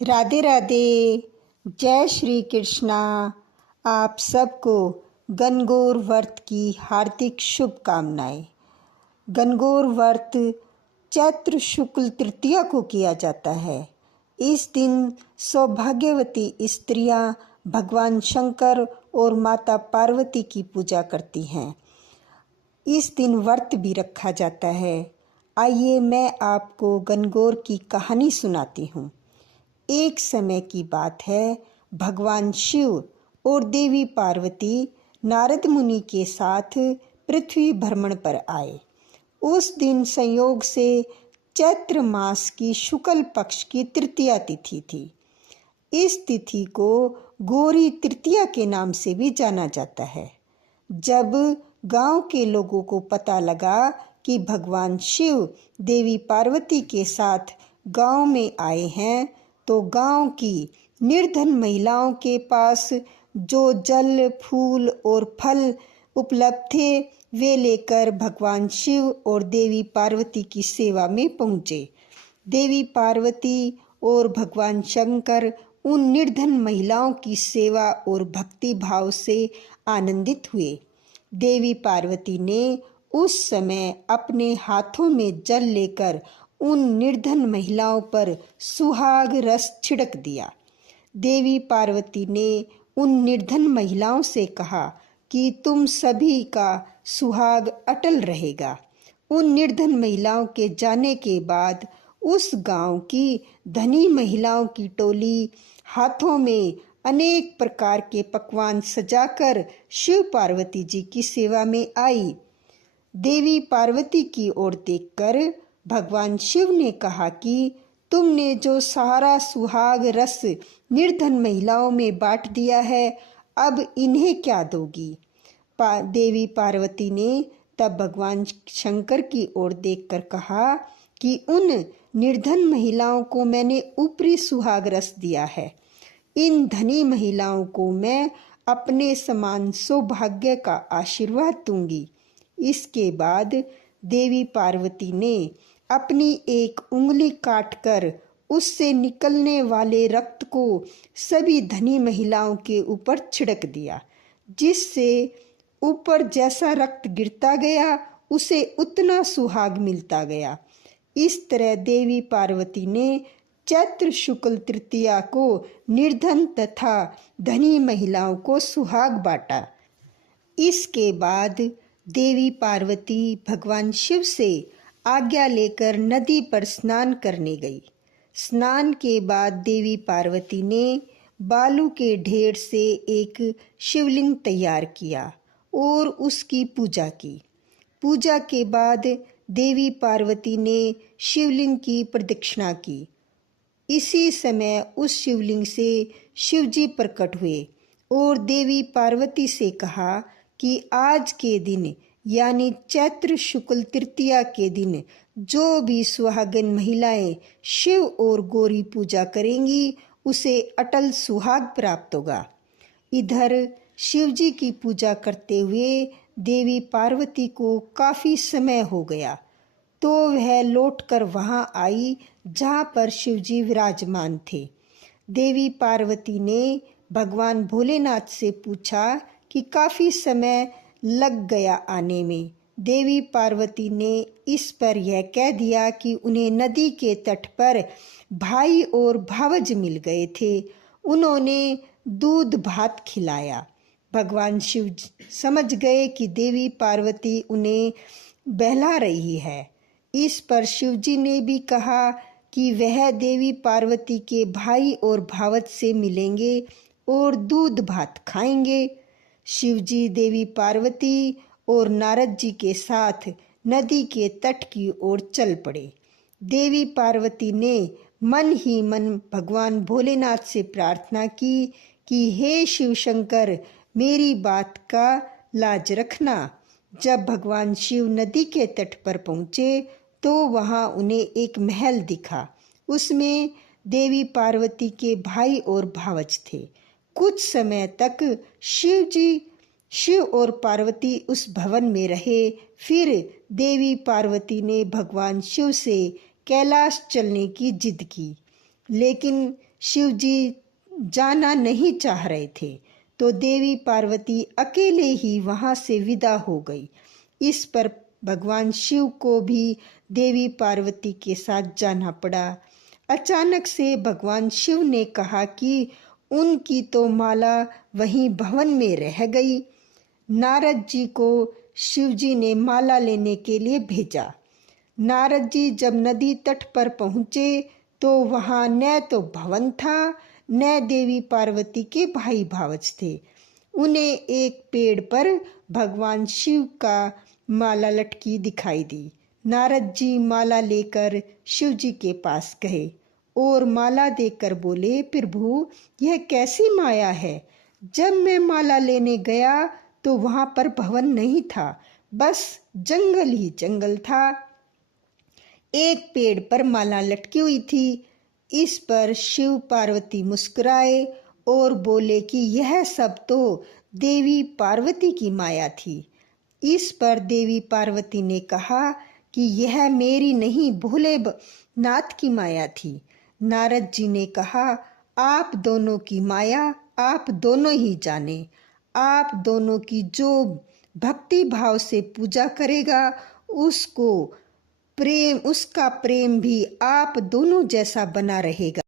राधे राधे। जय श्री कृष्णा। आप सबको गणगौर व्रत की हार्दिक शुभकामनाएं। गणगौर व्रत चैत्र शुक्ल तृतीया को किया जाता है। इस दिन सौभाग्यवती स्त्रियां भगवान शंकर और माता पार्वती की पूजा करती हैं। इस दिन व्रत भी रखा जाता है। आइए मैं आपको गणगौर की कहानी सुनाती हूँ। एक समय की बात है, भगवान शिव और देवी पार्वती नारद मुनि के साथ पृथ्वी भ्रमण पर आए। उस दिन संयोग से चैत्र मास की शुक्ल पक्ष की तृतीया तिथि थी। इस तिथि को गौरी तृतीया के नाम से भी जाना जाता है। जब गांव के लोगों को पता लगा कि भगवान शिव देवी पार्वती के साथ गांव में आए हैं, तो गांव की निर्धन महिलाओं के पास जो जल, फूल और फल उपलब्ध थे, वे लेकर भगवान शिव और देवी पार्वती की सेवा में पहुँचे। देवी पार्वती और भगवान शंकर उन निर्धन महिलाओं की सेवा और भक्ति भाव से आनंदित हुए। देवी पार्वती ने उस समय अपने हाथों में जल लेकर उन निर्धन महिलाओं पर सुहाग रस छिड़क दिया। देवी पार्वती ने उन निर्धन महिलाओं से कहा कि तुम सभी का सुहाग अटल रहेगा। उन निर्धन महिलाओं के जाने के बाद उस गांव की धनी महिलाओं की टोली हाथों में अनेक प्रकार के पकवान सजाकर शिव पार्वती जी की सेवा में आई। देवी पार्वती की ओर देखकर भगवान शिव ने कहा कि तुमने जो सारा सुहाग रस निर्धन महिलाओं में बांट दिया है, अब इन्हें क्या दोगी? देवी पार्वती ने तब भगवान शंकर की ओर देखकर कहा कि उन निर्धन महिलाओं को मैंने ऊपरी सुहाग रस दिया है। इन धनी महिलाओं को मैं अपने समान सौभाग्य का आशीर्वाद दूंगी। इसके बाद देवी पार्वती ने अपनी एक उंगली काटकर उससे निकलने वाले रक्त को सभी धनी महिलाओं के ऊपर छिड़क दिया, जिससे ऊपर जैसा रक्त गिरता गया उसे उतना सुहाग मिलता गया। इस तरह देवी पार्वती ने चैत्र शुक्ल तृतीया को निर्धन तथा धनी महिलाओं को सुहाग बांटा। इसके बाद देवी पार्वती भगवान शिव से आज्ञा लेकर नदी पर स्नान करने गई। स्नान के बाद देवी पार्वती ने बालू के ढेर से एक शिवलिंग तैयार किया और उसकी पूजा की। पूजा के बाद देवी पार्वती ने शिवलिंग की प्रदक्षिणा की। इसी समय उस शिवलिंग से शिवजी प्रकट हुए और देवी पार्वती से कहा कि आज के दिन यानी चैत्र शुक्ल तृतीया के दिन जो भी सुहागन महिलाएं शिव और गौरी पूजा करेंगी, उसे अटल सुहाग प्राप्त होगा। इधर शिवजी की पूजा करते हुए देवी पार्वती को काफ़ी समय हो गया, तो वह लौटकर वहां आई जहां पर शिवजी विराजमान थे। देवी पार्वती ने भगवान भोलेनाथ से पूछा कि काफ़ी समय लग गया आने में। देवी पार्वती ने इस पर यह कह दिया कि उन्हें नदी के तट पर भाई और भावज मिल गए थे। उन्होंने दूध भात खिलाया। भगवान शिव समझ गए कि देवी पार्वती उन्हें बहला रही है। इस पर शिवजी ने भी कहा कि वह देवी पार्वती के भाई और भावज से मिलेंगे और दूध भात खाएंगे। शिवजी देवी पार्वती और नारद जी के साथ नदी के तट की ओर चल पड़े। देवी पार्वती ने मन ही मन भगवान भोलेनाथ से प्रार्थना की कि हे शिव शंकर, मेरी बात का लाज रखना। जब भगवान शिव नदी के तट पर पहुँचे तो वहाँ उन्हें एक महल दिखा। उसमें देवी पार्वती के भाई और भावज थे। कुछ समय तक शिव और पार्वती उस भवन में रहे। फिर देवी पार्वती ने भगवान शिव से कैलाश चलने की जिद की, लेकिन शिव जी जाना नहीं चाह रहे थे, तो देवी पार्वती अकेले ही वहां से विदा हो गई। इस पर भगवान शिव को भी देवी पार्वती के साथ जाना पड़ा। अचानक से भगवान शिव ने कहा कि उनकी तो माला वहीं भवन में रह गई। नारद जी को शिव जी ने माला लेने के लिए भेजा। नारद जी जब नदी तट पर पहुंचे तो वहां न तो भवन था, न देवी पार्वती के भाई भावज थे। उन्हें एक पेड़ पर भगवान शिव का माला लटकी दिखाई दी। नारद जी माला लेकर शिव जी के पास गए और माला देकर बोले, प्रभु यह कैसी माया है? जब मैं माला लेने गया तो वहां पर भवन नहीं था, बस जंगल ही जंगल था। एक पेड़ पर माला लटकी हुई थी। इस पर शिव पार्वती मुस्कुराए और बोले कि यह सब तो देवी पार्वती की माया थी। इस पर देवी पार्वती ने कहा कि यह मेरी नहीं, भोलेनाथ की माया थी। नारद जी ने कहा, आप दोनों की माया आप दोनों ही जाने। आप दोनों की जो भक्ति भाव से पूजा करेगा उसका प्रेम भी आप दोनों जैसा बना रहेगा।